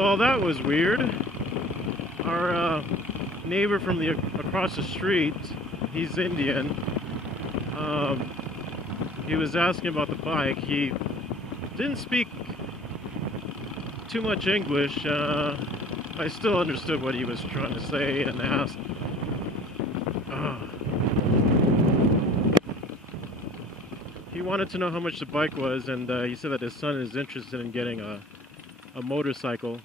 Well, that was weird. Our neighbor from the across the street, he's Indian. He was asking about the bike. He didn't speak too much English. I still understood what he was trying to say and asked. He wanted to know how much the bike was, and he said that his son is interested in getting a motorcycle.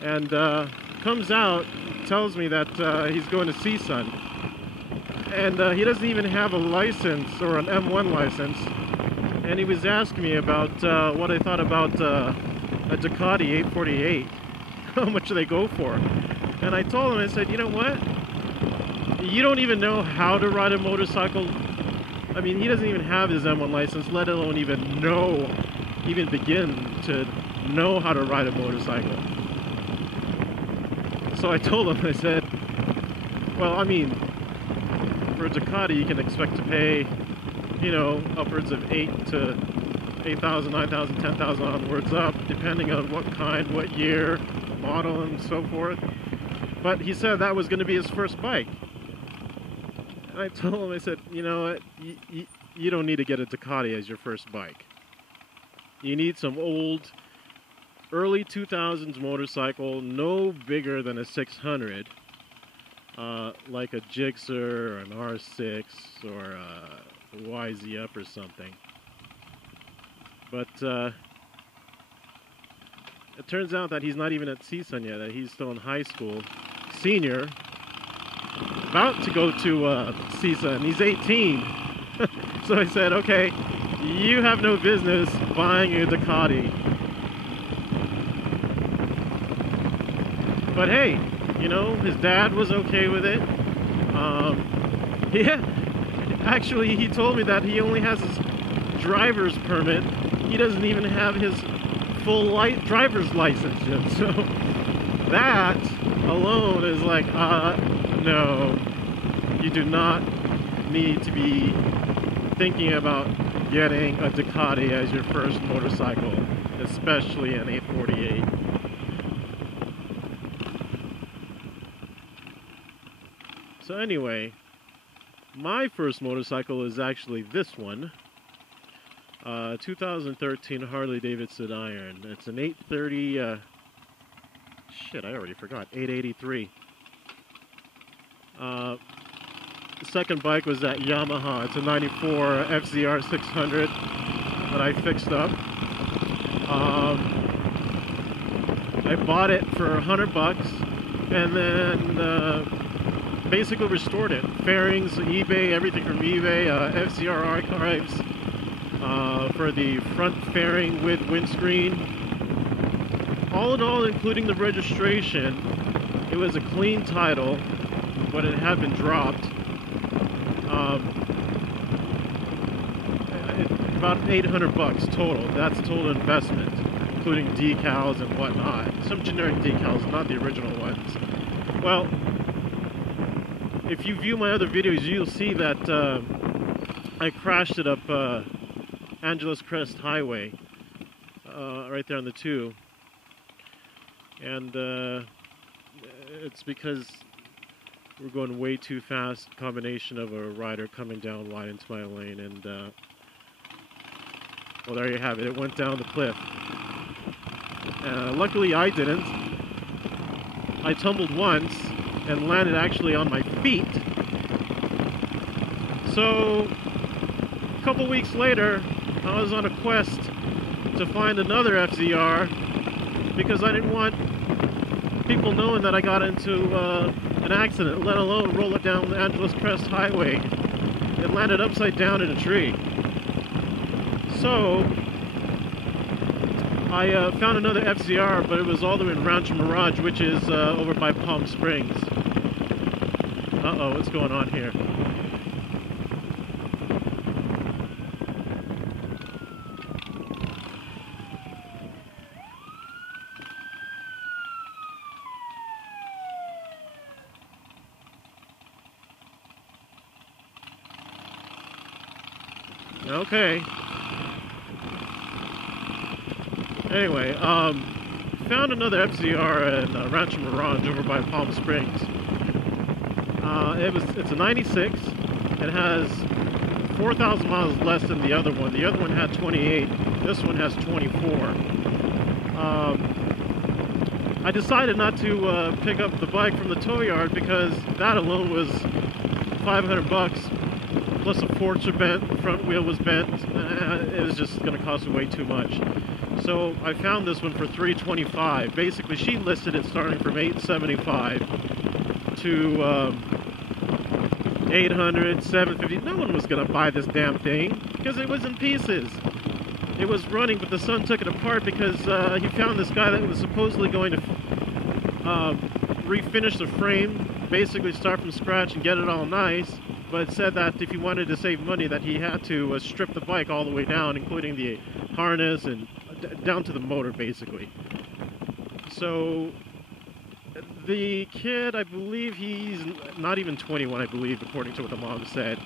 And comes out, tells me that he's going to CSUN. And he doesn't even have a license or an M1 license. And he was asking me about what I thought about a Ducati 848. How much do they go for? And I told him, I said, you know what? You don't even know how to ride a motorcycle. I mean, he doesn't even have his M1 license, let alone even begin to know how to ride a motorcycle. So I told him, I said, well, I mean, for a Ducati, you can expect to pay, you know, upwards of 8,000 to 8,000, 9,000, 10,000 onwards up, depending on what kind, what year, model, and so forth. But he said that was going to be his first bike. And I told him, I said, you know what, you don't need to get a Ducati as your first bike. You need some old, early 2000s motorcycle, no bigger than a 600, like a Gixxer or an R6 or a YZ Up or something. But it turns out that he's not even at CSUN yet, that he's still in high school, senior, about to go to CSUN. He's 18. So I said, okay, you have no business buying a Ducati. But hey, you know, his dad was okay with it. Yeah, actually he told me that he only has his driver's permit. He doesn't even have his full driver's license yet. So that alone is like, no, you do not need to be thinking about getting a Ducati as your first motorcycle, especially an 848. So anyway, my first motorcycle is actually this one, 2013 Harley Iron. It's an 830, shit, I already forgot, 883. The second bike was that Yamaha. It's a 94 FZR 600 that I fixed up. I bought it for $100 and then basically restored it. Fairings, eBay, everything from eBay, FZR archives for the front fairing with windscreen. All in all, including the registration, it was a clean title, but it had been dropped. About $800 total. That's total investment, including decals and whatnot. Some generic decals, not the original ones. Well, if you view my other videos, you'll see that I crashed it up Angeles Crest Highway, right there on the 2. And it's because we're going way too fast, combination of a rider coming down wide into my lane, and well, there you have it. It went down the cliff. Luckily I didn't. I tumbled once and landed actually on my feet. So a couple weeks later, I was on a quest to find another FZR because I didn't want people knowing that I got into an accident, let alone roll it down the Angeles Crest Highway. It landed upside down in a tree. So I found another FZR, but it was all the way in Rancho Mirage, which is over by Palm Springs. Uh-oh, what's going on here? Okay. Anyway, found another FZR in Rancho Mirage over by Palm Springs. It's a 96. It has 4,000 miles less than the other one. The other one had 28. This one has 24. I decided not to pick up the bike from the tow yard because that alone was $500 plus a forks are bent, the front wheel was bent. It was just going to cost way too much. So I found this one for $325. Basically, she listed it starting from $875 to $800, $750. No one was going to buy this damn thing because it was in pieces. It was running, but the son took it apart because he found this guy that was supposedly going to refinish the frame, basically start from scratch and get it all nice, but said that if he wanted to save money that he had to strip the bike all the way down, including the harness and down to the motor, basically. So the kid, I believe he's not even 21, I believe, according to what the mom said.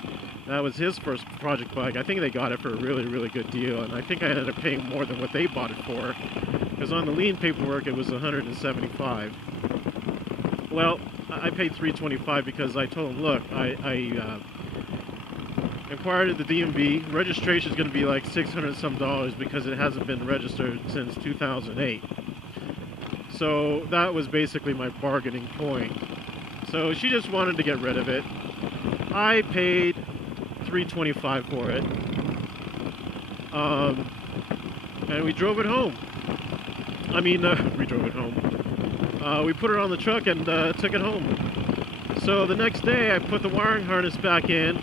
That was his first project bike. I think they got it for a really, really good deal, and I think I ended up paying more than what they bought it for, because on the lien paperwork it was $175. Well, I paid $325 because I told him, look, I inquired at the DMV. Registration is going to be like $600 some because it hasn't been registered since 2008. So that was basically my bargaining point. So she just wanted to get rid of it. I paid $325 for it. And we drove it home. I mean, we drove it home. We put it on the truck and took it home. So the next day I put the wiring harness back in,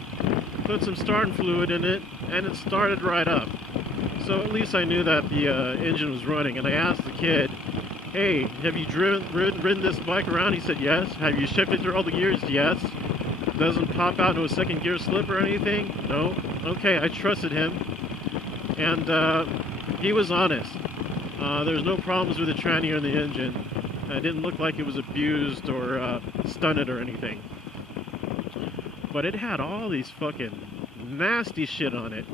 put some starting fluid in it, and it started right up. So at least I knew that the engine was running. And I asked the kid, hey, have you ridden this bike around? He said, yes. Have you shifted through all the gears? Yes. Doesn't pop out no second gear slip or anything? No. Okay, I trusted him. And he was honest. There's no problems with the tranny or the engine. It didn't look like it was abused or stunted or anything. But it had all these fucking nasty shit on it.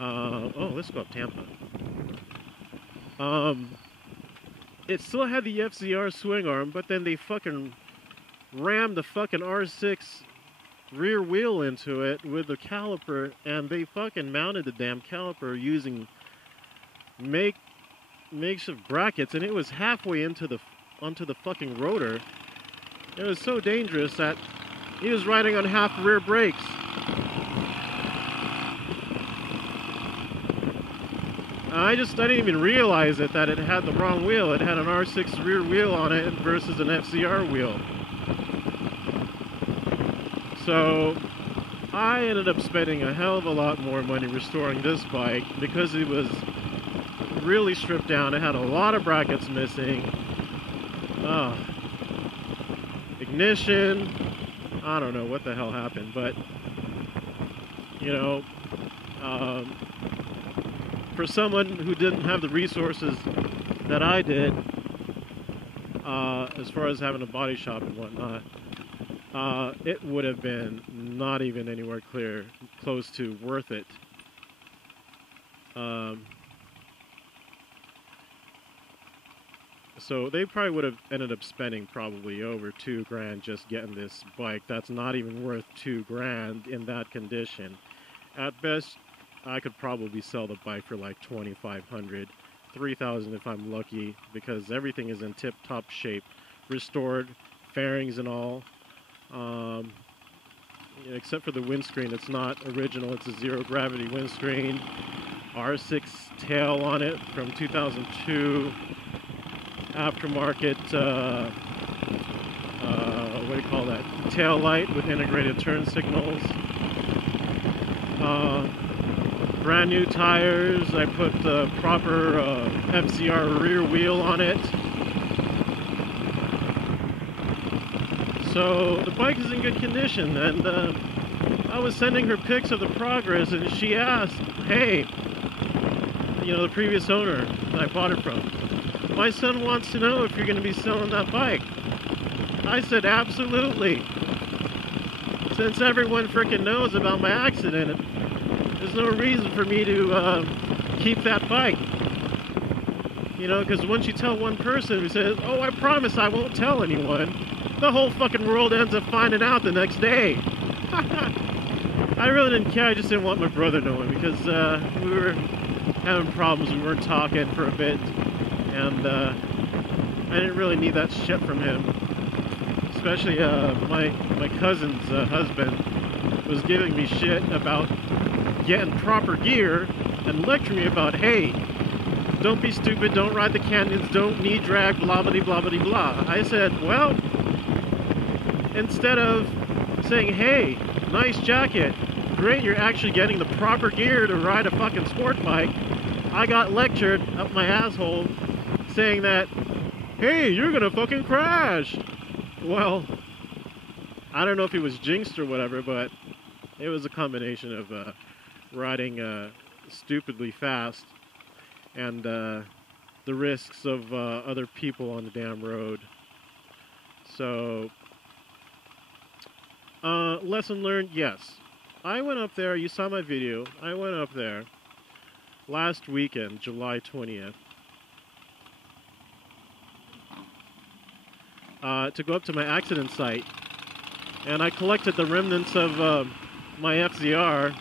Oh, let's go up Tampa. It still had the FZR swing arm, but then they fucking rammed the fucking R6 rear wheel into it with the caliper, and they fucking mounted the damn caliper using makeshift brackets, and it was halfway onto the fucking rotor. It was so dangerous that he was riding on half rear brakes. I didn't even realize that it had the wrong wheel. It had an R6 rear wheel on it versus an FZR wheel. So I ended up spending a hell of a lot more money restoring this bike because it was really stripped down. It had a lot of brackets missing. Ignition. I don't know what the hell happened, but you know, for someone who didn't have the resources that I did, as far as having a body shop and whatnot, it would have been not even anywhere close to worth it. So they probably would have ended up spending probably over $2,000 just getting this bike. That's not even worth $2,000 in that condition. At best, I could probably sell the bike for like $2,500, $3,000 if I'm lucky, because everything is in tip-top shape, restored, fairings and all. Except for the windscreen, it's not original. It's a zero-gravity windscreen. R6 tail on it from 2002. Aftermarket, what do you call that? Tail light with integrated turn signals. Brand new tires. I put the proper FZR rear wheel on it. So the bike is in good condition, and I was sending her pics of the progress, and she asked, hey, the previous owner that I bought it from, my son wants to know if you're going to be selling that bike. I said, absolutely. Since everyone freaking knows about my accident, there's no reason for me to keep that bike. You know, because once you tell one person who says, oh, I promise I won't tell anyone, the whole fucking world ends up finding out the next day. I really didn't care. I just didn't want my brother knowing because we were having problems. We weren't talking for a bit. And I didn't really need that shit from him. Especially my cousin's husband was giving me shit about getting proper gear and lecturing me about, hey, don't be stupid, don't ride the canyons, don't knee drag, blah, blah, blah, blah, blah. I said, well, instead of saying, hey, nice jacket, great, you're actually getting the proper gear to ride a fucking sport bike, I got lectured up my asshole saying that, hey, you're gonna fucking crash. Well, I don't know if he was jinxed or whatever, but it was a combination of riding stupidly fast and the risks of other people on the damn road. So, lesson learned, yes. I went up there, you saw my video, I went up there last weekend, July 20th, to go up to my accident site. And I collected the remnants of my FZR.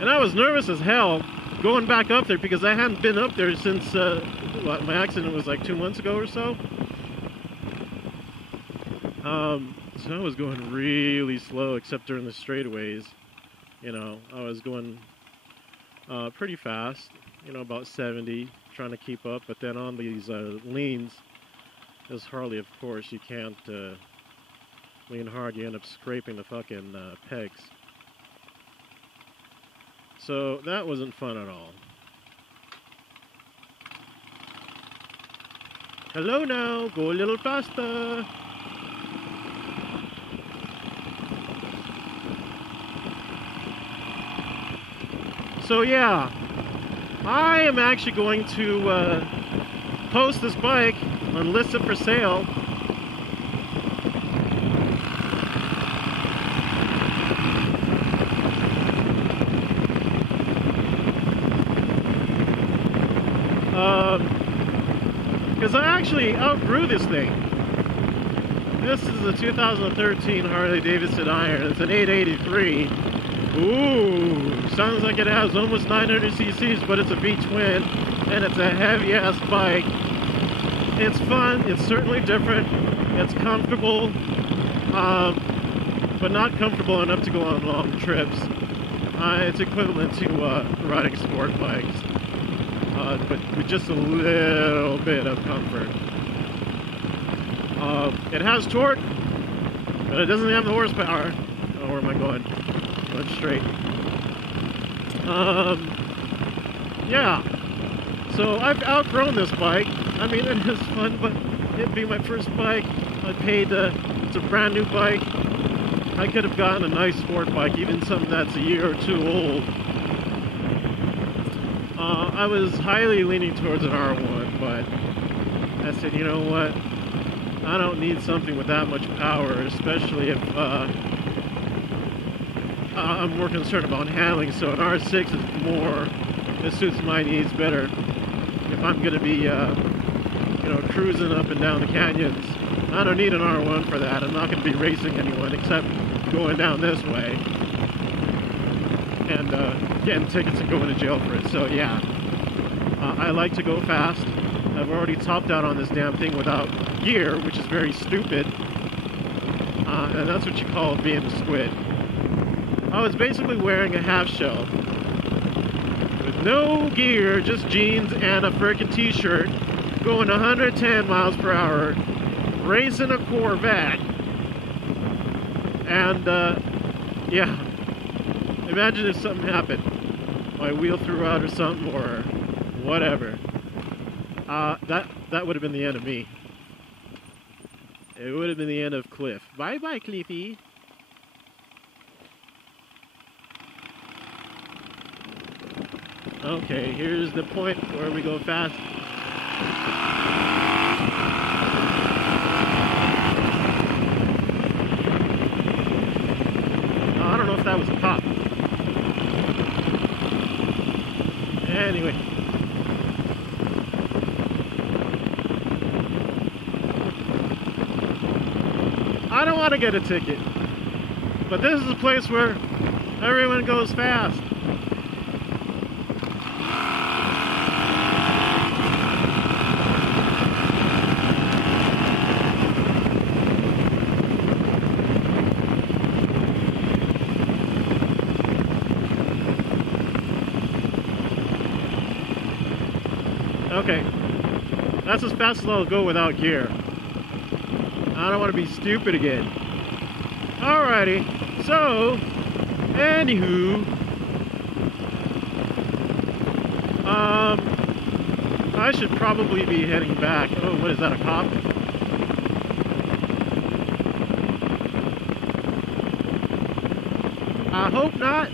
And I was nervous as hell going back up there because I hadn't been up there since my accident was like 2 months ago or so. So I was going really slow except during the straightaways. You know, I was going pretty fast, you know, about 70, trying to keep up. But then on these leans, as Harley, of course, you can't lean hard. You end up scraping the fucking pegs. So that wasn't fun at all. Hello now, go a little faster. So yeah, I am actually going to post this bike and list it for sale. Because I actually outgrew this thing. This is a 2013 Harley Davidson Iron. It's an 883. Ooh, sounds like it has almost 900 cc's, but it's a V-twin, and it's a heavy-ass bike. It's fun, it's certainly different, it's comfortable, but not comfortable enough to go on long trips. It's equivalent to riding sport bikes, but with just a little bit of comfort. It has torque, but it doesn't have the horsepower. Oh, where am I going? Going straight. Yeah. So I've outgrown this bike. I mean, it is fun, but it'd be my first bike. I paid, it's a brand new bike. I could have gotten a nice sport bike, even something that's a year or two old. I was highly leaning towards an R1, but I said, you know what? I don't need something with that much power, especially if I'm more concerned about handling, so an R6 is more, it suits my needs better. If I'm going to be, you know, cruising up and down the canyons, I don't need an R1 for that. I'm not going to be racing anyone except going down this way and getting tickets and going to jail for it. So yeah, I like to go fast. I've already topped out on this damn thing without gear, which is very stupid, and that's what you call being a squid. I was basically wearing a half shell with no gear, just jeans and a frickin' t-shirt, going 110 miles per hour, racing a Corvette. And yeah, imagine if something happened, my wheel threw out or something, or whatever. That would have been the end of me. It would have been the end of Cliff. Bye bye, Cliffy. Okay, here's the point where we go fast. Anyway. I don't want to get a ticket, but this is a place where everyone goes fast. Okay, that's as fast as I'll go without gear. I don't want to be stupid again. Alrighty, so, anywho, I should probably be heading back. Oh, what is that, a cop? I hope not.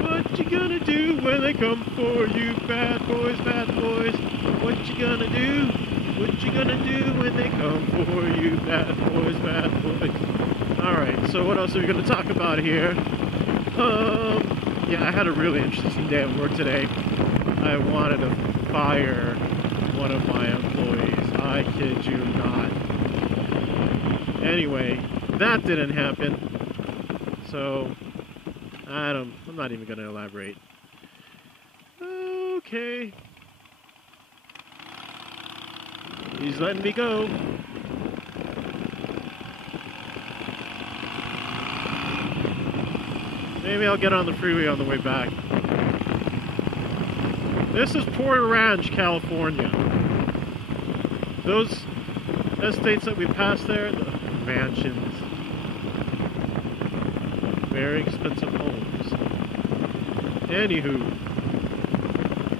What you gonna do when they come for you, bad boys, bad boys? What you gonna do? What you gonna do when they come for you, bad boys, bad boys? Alright, so what else are we gonna talk about here? Yeah, I had a really interesting day at work today. I wanted to fire one of my employees. I kid you not. Anyway, that didn't happen. So, I'm not even gonna elaborate. Okay. He's letting me go. Maybe I'll get on the freeway on the way back. This is Porter Ranch, California. Those estates that we passed there, the mansions, very expensive homes. Anywho,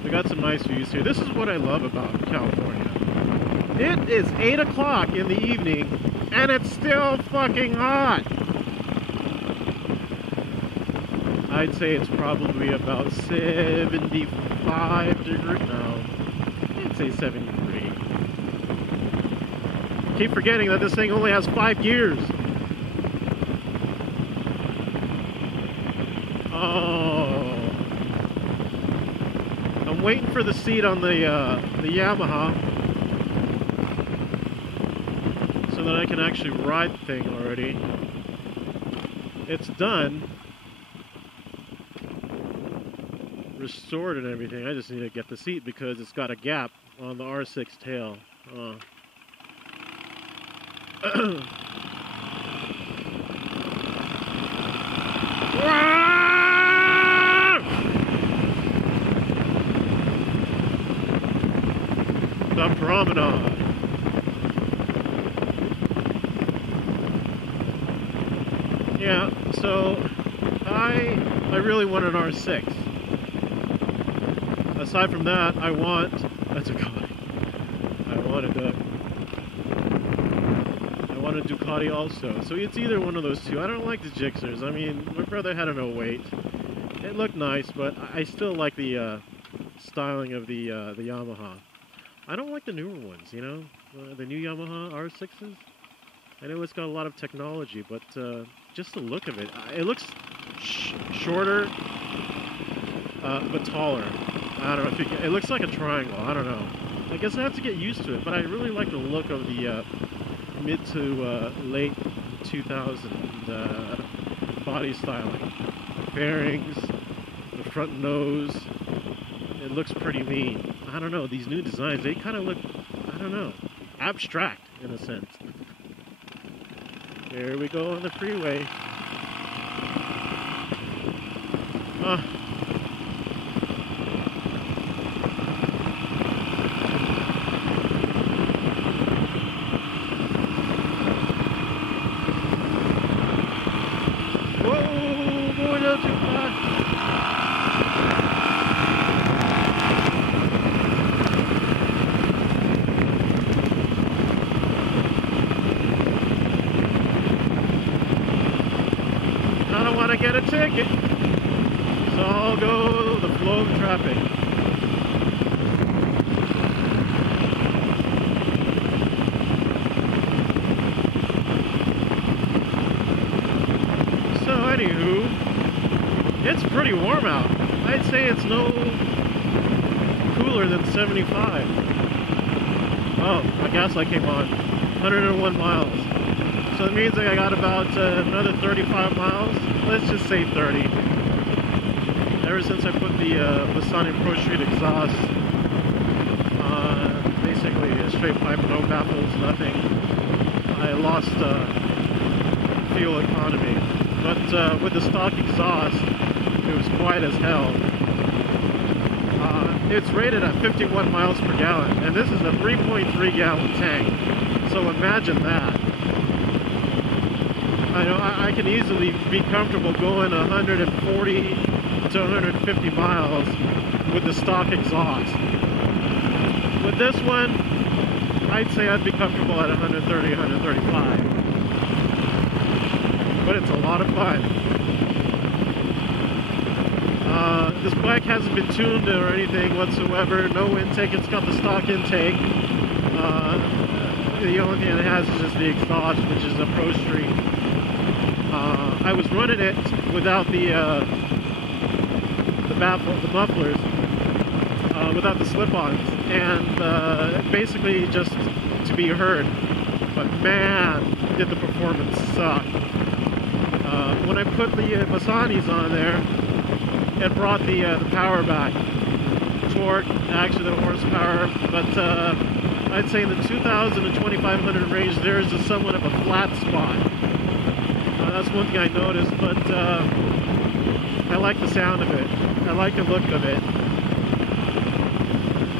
we got some nice views here. This is what I love about California. It is 8 o'clock in the evening, and it's still fucking hot. I'd say it's probably about 75 degrees. No, I'd say 73. Keep forgetting that this thing only has 5 gears. Oh, I'm waiting for the seat on the Yamaha so that I can actually ride the thing already. It's done. Restored and everything. I just need to get the seat because it's got a gap on the R6 tail. The promenade. Yeah, so I really want an R6. Aside from that, I want a Ducati. I want a Ducati also. So it's either one of those two. I don't like the Gixxers. I mean, my brother had an 08. It looked nice, but I still like the styling of the Yamaha. I don't like the newer ones, you know, the new Yamaha R6s. I know it's got a lot of technology, but just the look of it, it looks shorter, but taller. I don't know if it looks like a triangle. I don't know. I guess I have to get used to it, but I really like the look of the mid to late 2000 body styling. Fairings, the front nose. It looks pretty mean. I don't know. These new designs, they kind of look, I don't know, abstract in a sense. There we go on the freeway. Get a ticket, so I'll go the flow of traffic. So anywho, it's pretty warm out. I'd say it's no cooler than 75. Oh, my gas light came on. 101 miles. So it means that I got about another 35 miles. Let's just say 30. Ever since I put the Masani Pro Street exhaust, basically a straight pipe, no baffles, nothing, I lost fuel economy. But with the stock exhaust, it was quiet as hell. It's rated at 51 miles per gallon, and this is a 3.3 gallon tank. So imagine that. I know I can easily be comfortable going 140 to 150 miles with the stock exhaust. With this one, I'd say I'd be comfortable at 130, 135. But it's a lot of fun. This bike hasn't been tuned or anything whatsoever. No intake, it's got the stock intake. The only thing it has is just the exhaust, which is a Pro Street. I was running it without the baffle, the mufflers, without the slip-ons, and basically just to be heard. But man, did the performance suck. When I put the Masanis on there, it brought the power back, torque, actually the horsepower, but I'd say in the 2,000 to 2,500 range, there's somewhat of a flat spot. That's one thing I noticed, but I like the sound of it. I like the look of it.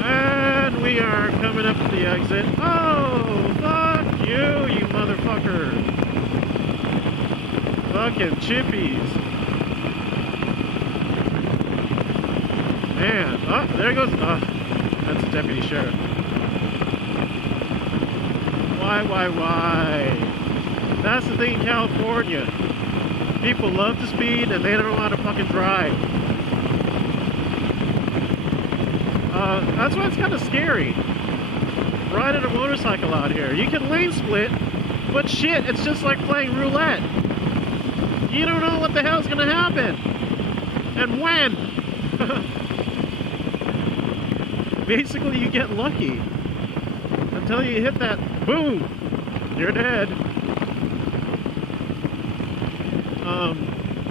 And we are coming up to the exit. Oh, fuck you, you motherfucker. Fucking chippies. Man, oh, there goes, that's a deputy sheriff. Why? That's the thing in California. People love to speed and they don't know how to fucking drive. That's why it's kind of scary riding a motorcycle out here. You can lane split, but shit, it's just like playing roulette. You don't know what the hell's gonna happen and when. Basically, you get lucky until you hit that boom, you're dead.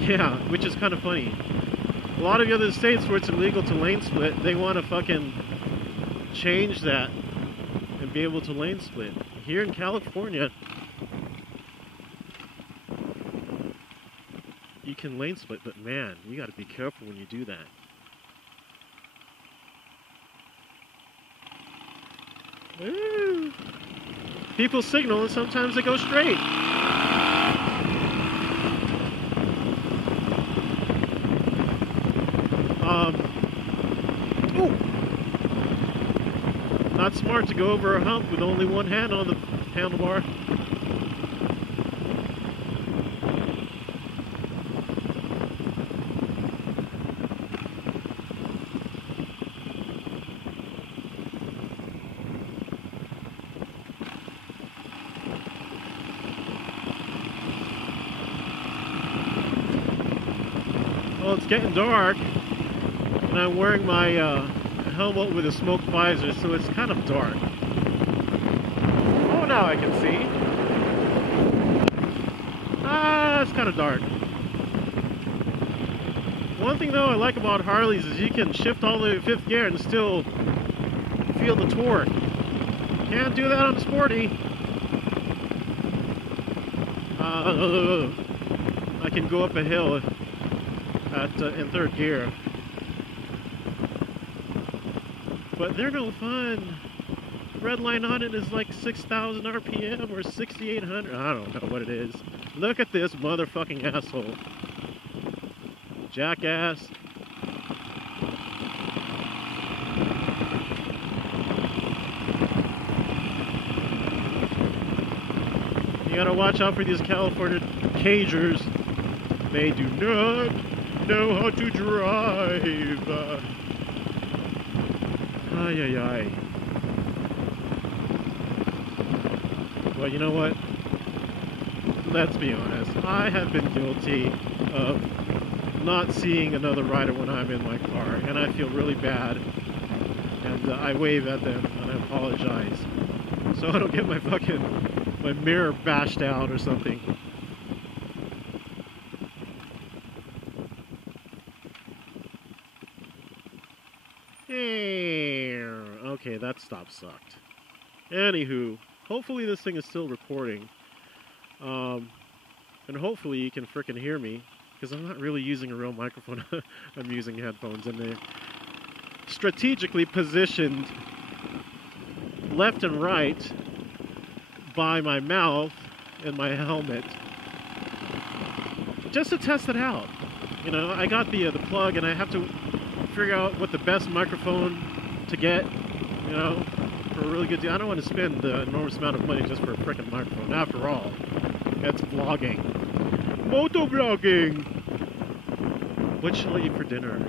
Yeah, which is kind of funny. A lot of the other states where it's illegal to lane split, they want to fucking change that and be able to lane split. Here in California, you can lane split, but man, you got to be careful when you do that. Woo. People signal and sometimes they go straight. Ooh. Not smart to go over a hump with only one hand on the handlebar. Well, it's getting dark, and I'm wearing my helmet with a smoke visor, so it's kind of dark. Oh, now I can see. It's kind of dark. One thing, though, I like about Harleys is you can shift all the way to 5th gear and still feel the torque. Can't do that on a Sporty. I can go up a hill in 3rd gear, but they're no fun. Red line on it is like 6,000 RPM or 6,800. I don't know what it is. Look at this motherfucking asshole, jackass. You gotta watch out for these California cagers. They do not know how to drive. Ay. Well, you know what? Let's be honest. I have been guilty of not seeing another rider when I'm in my car, and I feel really bad. And I wave at them and I apologize, so I don't get my mirror bashed out or something. Okay, that stop sucked. Anywho, hopefully this thing is still recording. And hopefully you can frickin' hear me, because I'm not really using a real microphone. I'm using headphones, and they're strategically positioned left and right by my mouth and my helmet, just to test it out. You know, I got the plug, and I have to figure out what the best microphone to get, you know, for a really good deal. I don't want to spend an enormous amount of money just for a frickin' microphone. After all, that's vlogging. Motovlogging! What shall I eat for dinner?